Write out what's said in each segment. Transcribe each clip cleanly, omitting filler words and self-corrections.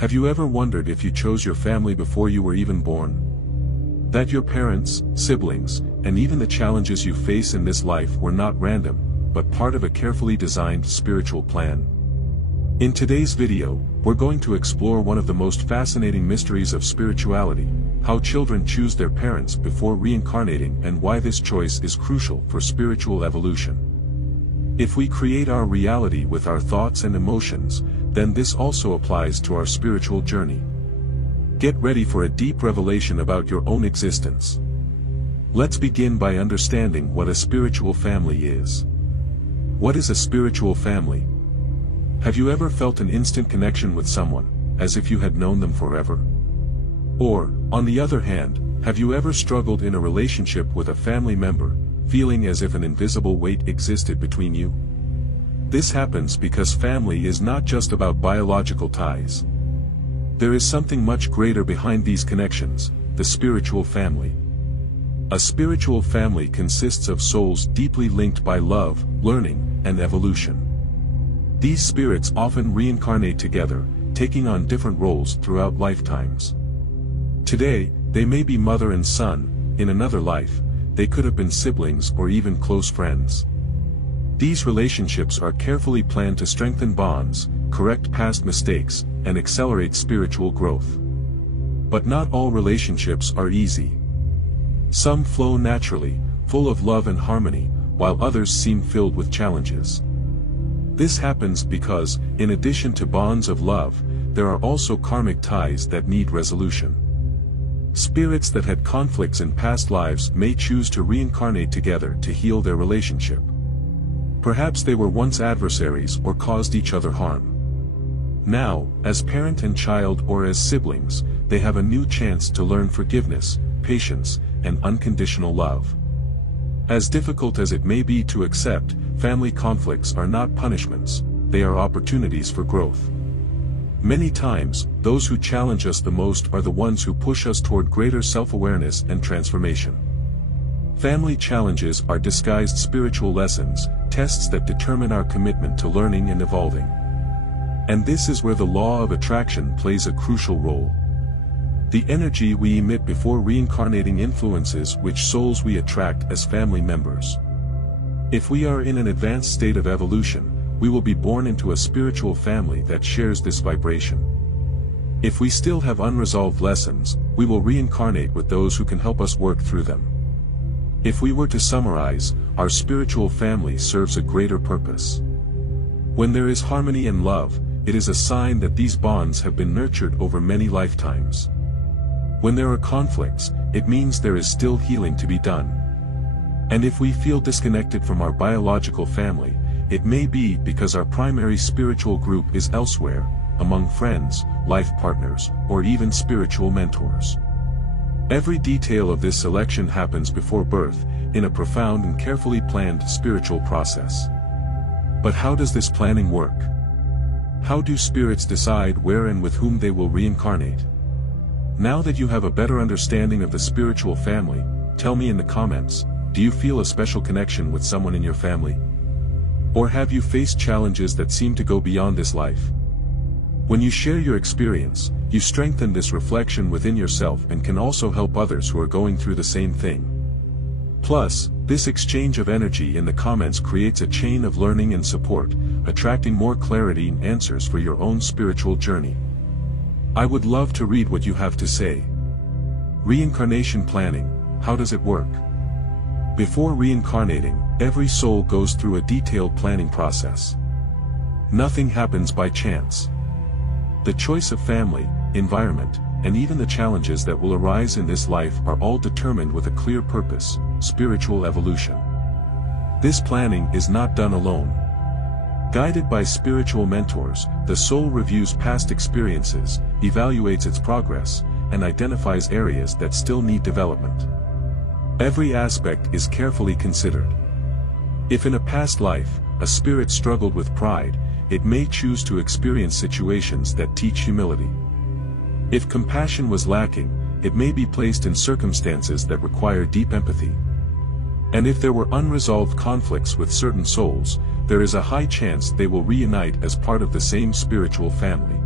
Have you ever wondered if you chose your family before you were even born? That your parents, siblings, and even the challenges you face in this life were not random, but part of a carefully designed spiritual plan? In today's video, we're going to explore one of the most fascinating mysteries of spirituality: how children choose their parents before reincarnating and why this choice is crucial for spiritual evolution. If we create our reality with our thoughts and emotions, then this also applies to our spiritual journey. Get ready for a deep revelation about your own existence. Let's begin by understanding what a spiritual family is. What is a spiritual family? Have you ever felt an instant connection with someone, as if you had known them forever? Or, on the other hand, have you ever struggled in a relationship with a family member, feeling as if an invisible weight existed between you? This happens because family is not just about biological ties. There is something much greater behind these connections: the spiritual family. A spiritual family consists of souls deeply linked by love, learning, and evolution. These spirits often reincarnate together, taking on different roles throughout lifetimes. Today, they may be mother and son; in another life, they could have been siblings or even close friends. These relationships are carefully planned to strengthen bonds, correct past mistakes, and accelerate spiritual growth. But not all relationships are easy. Some flow naturally, full of love and harmony, while others seem filled with challenges. This happens because, in addition to bonds of love, there are also karmic ties that need resolution. Spirits that had conflicts in past lives may choose to reincarnate together to heal their relationship. Perhaps they were once adversaries or caused each other harm. Now, as parent and child or as siblings, they have a new chance to learn forgiveness, patience, and unconditional love. As difficult as it may be to accept, family conflicts are not punishments; they are opportunities for growth. Many times, those who challenge us the most are the ones who push us toward greater self-awareness and transformation. Family challenges are disguised spiritual lessons, tests that determine our commitment to learning and evolving. And this is where the law of attraction plays a crucial role. The energy we emit before reincarnating influences which souls we attract as family members. If we are in an advanced state of evolution, we will be born into a spiritual family that shares this vibration. If we still have unresolved lessons, we will reincarnate with those who can help us work through them. If we were to summarize, our spiritual family serves a greater purpose. When there is harmony and love, it is a sign that these bonds have been nurtured over many lifetimes. When there are conflicts, it means there is still healing to be done. And if we feel disconnected from our biological family, it may be because our primary spiritual group is elsewhere, among friends, life partners, or even spiritual mentors. Every detail of this selection happens before birth, in a profound and carefully planned spiritual process. But how does this planning work? How do spirits decide where and with whom they will reincarnate? Now that you have a better understanding of the spiritual family, tell me in the comments: do you feel a special connection with someone in your family? Or have you faced challenges that seem to go beyond this life? When you share your experience, you strengthen this reflection within yourself and can also help others who are going through the same thing. Plus, this exchange of energy in the comments creates a chain of learning and support, attracting more clarity and answers for your own spiritual journey. I would love to read what you have to say. Reincarnation planning: how does it work? Before reincarnating, every soul goes through a detailed planning process. Nothing happens by chance. The choice of family, environment, and even the challenges that will arise in this life are all determined with a clear purpose: spiritual evolution. This planning is not done alone. Guided by spiritual mentors, the soul reviews past experiences, evaluates its progress, and identifies areas that still need development. Every aspect is carefully considered. If in a past life, a spirit struggled with pride, it may choose to experience situations that teach humility. If compassion was lacking, it may be placed in circumstances that require deep empathy. And if there were unresolved conflicts with certain souls, there is a high chance they will reunite as part of the same spiritual family.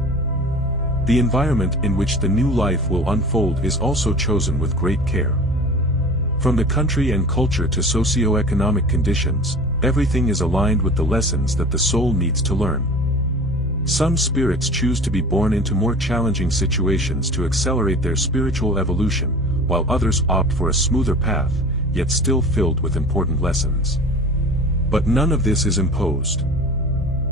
The environment in which the new life will unfold is also chosen with great care. From the country and culture to socio-economic conditions, everything is aligned with the lessons that the soul needs to learn. Some spirits choose to be born into more challenging situations to accelerate their spiritual evolution, while others opt for a smoother path, yet still filled with important lessons. But none of this is imposed.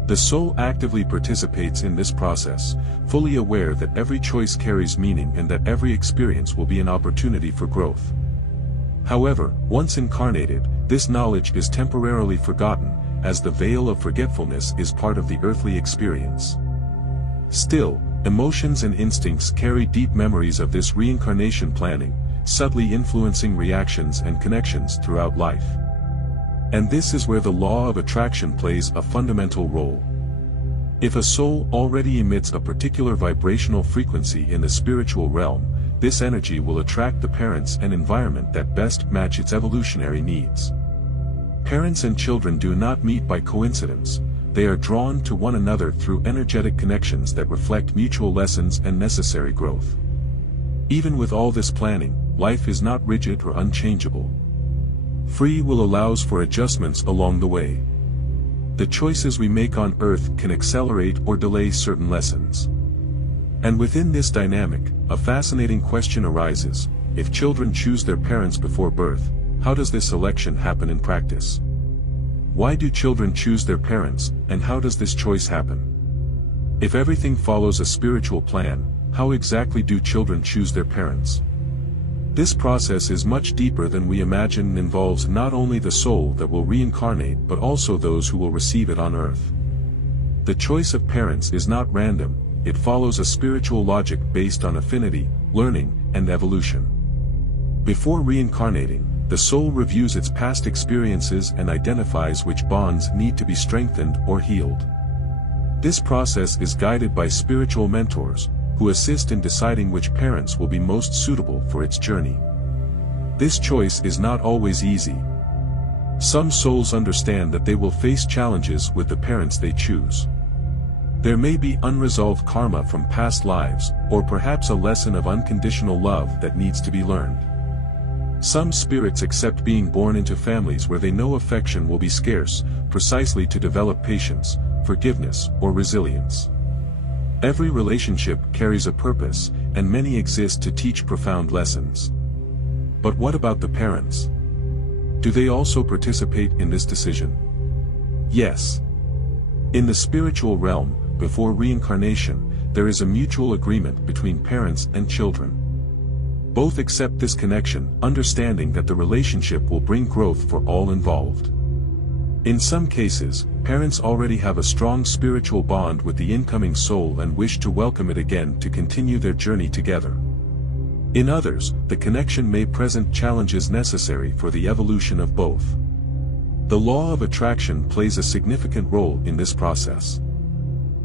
The soul actively participates in this process, fully aware that every choice carries meaning and that every experience will be an opportunity for growth. However, once incarnated, this knowledge is temporarily forgotten, as the veil of forgetfulness is part of the earthly experience. Still, emotions and instincts carry deep memories of this reincarnation planning, subtly influencing reactions and connections throughout life. And this is where the law of attraction plays a fundamental role. If a soul already emits a particular vibrational frequency in the spiritual realm, this energy will attract the parents and environment that best match its evolutionary needs. Parents and children do not meet by coincidence, they are drawn to one another through energetic connections that reflect mutual lessons and necessary growth. Even with all this planning, life is not rigid or unchangeable. Free will allows for adjustments along the way. The choices we make on earth can accelerate or delay certain lessons. And within this dynamic, a fascinating question arises: if children choose their parents before birth, how does this selection happen in practice? Why do children choose their parents, and how does this choice happen? If everything follows a spiritual plan, how exactly do children choose their parents? This process is much deeper than we imagine and involves not only the soul that will reincarnate but also those who will receive it on earth. The choice of parents is not random, it follows a spiritual logic based on affinity, learning, and evolution. Before reincarnating, the soul reviews its past experiences and identifies which bonds need to be strengthened or healed. This process is guided by spiritual mentors, who assist in deciding which parents will be most suitable for its journey. This choice is not always easy. Some souls understand that they will face challenges with the parents they choose. There may be unresolved karma from past lives, or perhaps a lesson of unconditional love that needs to be learned. Some spirits accept being born into families where they know affection will be scarce, precisely to develop patience, forgiveness, or resilience. Every relationship carries a purpose, and many exist to teach profound lessons. But what about the parents? Do they also participate in this decision? Yes. In the spiritual realm, before reincarnation, there is a mutual agreement between parents and children. Both accept this connection, understanding that the relationship will bring growth for all involved. In some cases, parents already have a strong spiritual bond with the incoming soul and wish to welcome it again to continue their journey together. In others, the connection may present challenges necessary for the evolution of both. The law of attraction plays a significant role in this process.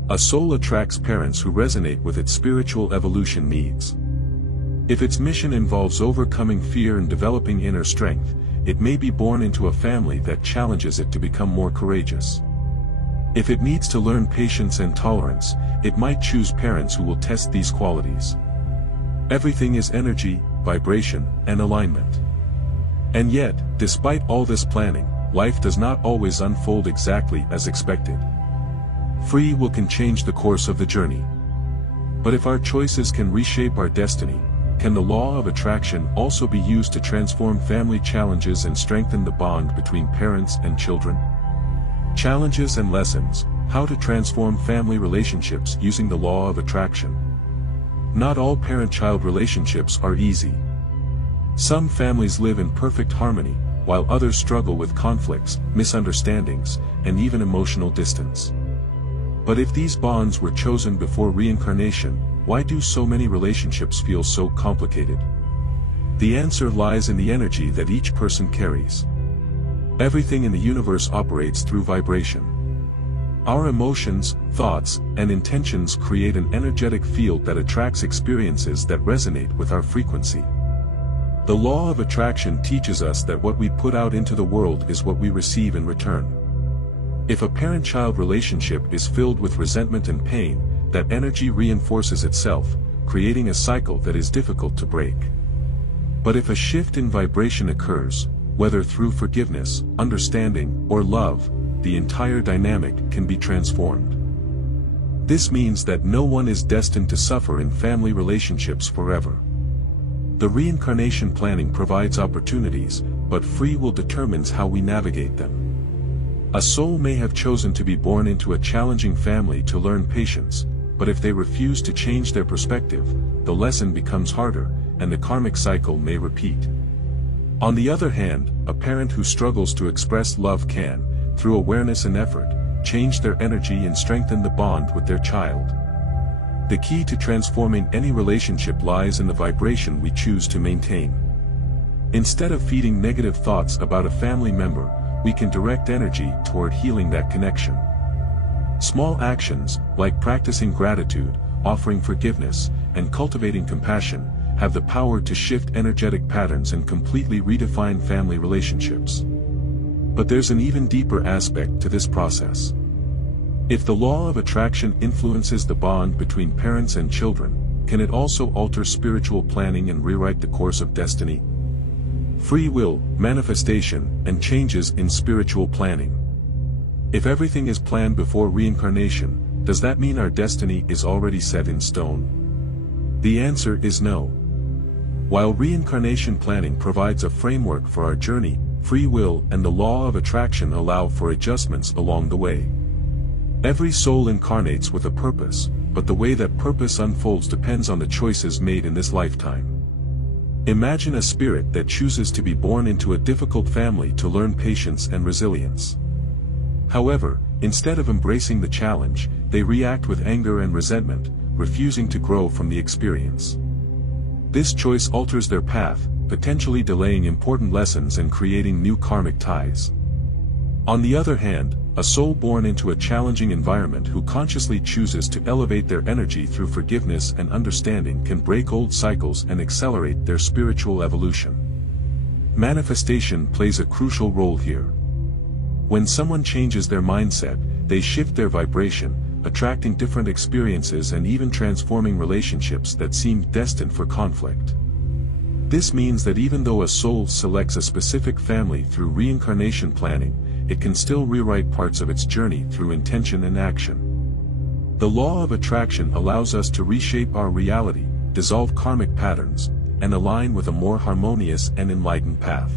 A soul attracts parents who resonate with its spiritual evolution needs. If its mission involves overcoming fear and developing inner strength, it may be born into a family that challenges it to become more courageous. If it needs to learn patience and tolerance, it might choose parents who will test these qualities. Everything is energy, vibration, and alignment. And yet, despite all this planning, life does not always unfold exactly as expected. Free will can change the course of the journey. But if our choices can reshape our destiny, can the law of attraction also be used to transform family challenges and strengthen the bond between parents and children? Challenges and lessons: how to transform family relationships using the law of attraction. Not all parent-child relationships are easy. Some families live in perfect harmony, while others struggle with conflicts, misunderstandings, and even emotional distance. But if these bonds were chosen before reincarnation, why do so many relationships feel so complicated? The answer lies in the energy that each person carries. Everything in the universe operates through vibration. Our emotions, thoughts, and intentions create an energetic field that attracts experiences that resonate with our frequency. The law of attraction teaches us that what we put out into the world is what we receive in return. If a parent-child relationship is filled with resentment and pain, that energy reinforces itself, creating a cycle that is difficult to break. But if a shift in vibration occurs, whether through forgiveness, understanding, or love, the entire dynamic can be transformed. This means that no one is destined to suffer in family relationships forever. The reincarnation planning provides opportunities, but free will determines how we navigate them. A soul may have chosen to be born into a challenging family to learn patience, but if they refuse to change their perspective, the lesson becomes harder, and the karmic cycle may repeat. On the other hand, a parent who struggles to express love can, through awareness and effort, change their energy and strengthen the bond with their child. The key to transforming any relationship lies in the vibration we choose to maintain. Instead of feeding negative thoughts about a family member, we can direct energy toward healing that connection. Small actions, like practicing gratitude, offering forgiveness, and cultivating compassion, have the power to shift energetic patterns and completely redefine family relationships. But there's an even deeper aspect to this process. If the law of attraction influences the bond between parents and children, can it also alter spiritual planning and rewrite the course of destiny? Free will, manifestation, and changes in spiritual planning. If everything is planned before reincarnation, does that mean our destiny is already set in stone? The answer is no. While reincarnation planning provides a framework for our journey, free will and the law of attraction allow for adjustments along the way. Every soul incarnates with a purpose, but the way that purpose unfolds depends on the choices made in this lifetime. Imagine a spirit that chooses to be born into a difficult family to learn patience and resilience. However, instead of embracing the challenge, they react with anger and resentment, refusing to grow from the experience. This choice alters their path, potentially delaying important lessons and creating new karmic ties. On the other hand, a soul born into a challenging environment who consciously chooses to elevate their energy through forgiveness and understanding can break old cycles and accelerate their spiritual evolution. Manifestation plays a crucial role here. When someone changes their mindset, they shift their vibration, attracting different experiences and even transforming relationships that seemed destined for conflict. This means that even though a soul selects a specific family through reincarnation planning, it can still rewrite parts of its journey through intention and action. The law of attraction allows us to reshape our reality, dissolve karmic patterns, and align with a more harmonious and enlightened path.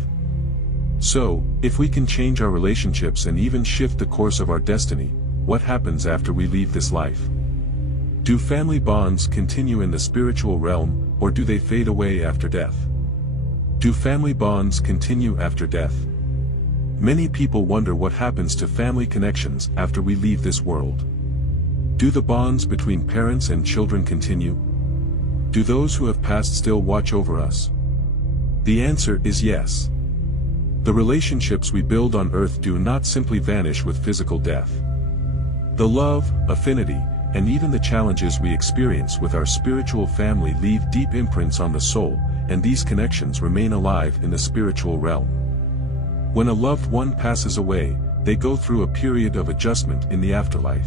So, if we can change our relationships and even shift the course of our destiny, what happens after we leave this life? Do family bonds continue in the spiritual realm, or do they fade away after death? Do family bonds continue after death? Many people wonder what happens to family connections after we leave this world. Do the bonds between parents and children continue? Do those who have passed still watch over us? The answer is yes. The relationships we build on earth do not simply vanish with physical death. The love, affinity, and even the challenges we experience with our spiritual family leave deep imprints on the soul, and these connections remain alive in the spiritual realm. When a loved one passes away, they go through a period of adjustment in the afterlife.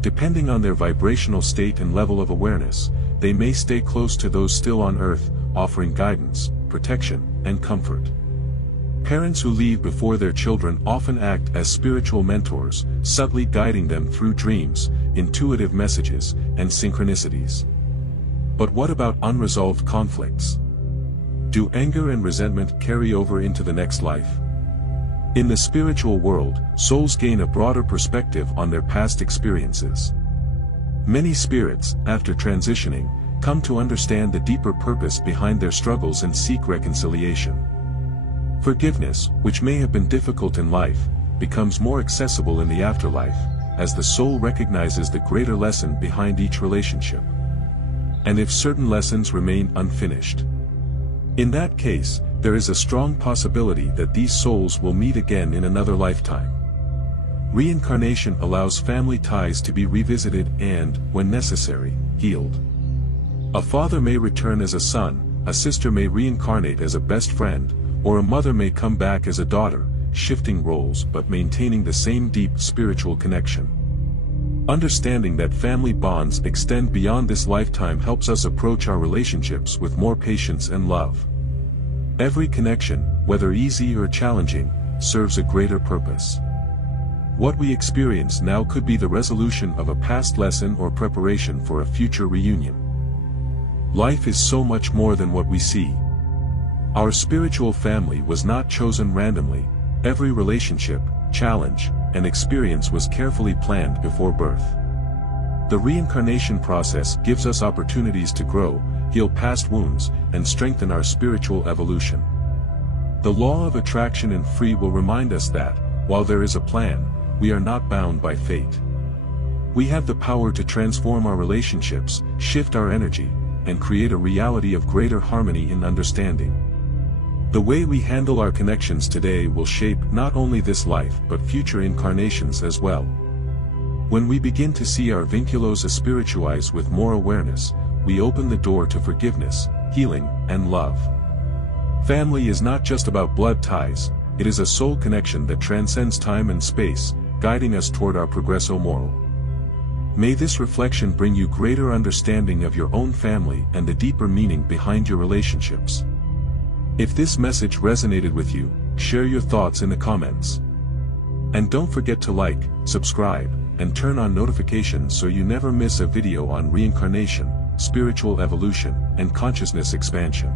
Depending on their vibrational state and level of awareness, they may stay close to those still on earth, offering guidance, protection, and comfort. Parents who leave before their children often act as spiritual mentors, subtly guiding them through dreams, intuitive messages, and synchronicities. But what about unresolved conflicts? Do anger and resentment carry over into the next life? In the spiritual world, souls gain a broader perspective on their past experiences. Many spirits, after transitioning, come to understand the deeper purpose behind their struggles and seek reconciliation. Forgiveness, which may have been difficult in life, becomes more accessible in the afterlife, as the soul recognizes the greater lesson behind each relationship. And if certain lessons remain unfinished, in that case, there is a strong possibility that these souls will meet again in another lifetime. Reincarnation allows family ties to be revisited and, when necessary, healed. A father may return as a son, a sister may reincarnate as a best friend, or a mother may come back as a daughter, shifting roles but maintaining the same deep spiritual connection. Understanding that family bonds extend beyond this lifetime helps us approach our relationships with more patience and love. Every connection, whether easy or challenging, serves a greater purpose. What we experience now could be the resolution of a past lesson or preparation for a future reunion. Life is so much more than what we see. Our spiritual family was not chosen randomly. Every relationship, challenge, and experience was carefully planned before birth. The reincarnation process gives us opportunities to grow, heal past wounds, and strengthen our spiritual evolution. The law of attraction and free will remind us that, while there is a plan, we are not bound by fate. We have the power to transform our relationships, shift our energy, and create a reality of greater harmony and understanding. The way we handle our connections today will shape not only this life but future incarnations as well. When we begin to see our vinculos espirituais with more awareness, we open the door to forgiveness, healing, and love. Family is not just about blood ties, it is a soul connection that transcends time and space, guiding us toward our progresso moral. May this reflection bring you greater understanding of your own family and the deeper meaning behind your relationships. If this message resonated with you, share your thoughts in the comments. And don't forget to like, subscribe, and turn on notifications so you never miss a video on reincarnation, spiritual evolution, and consciousness expansion.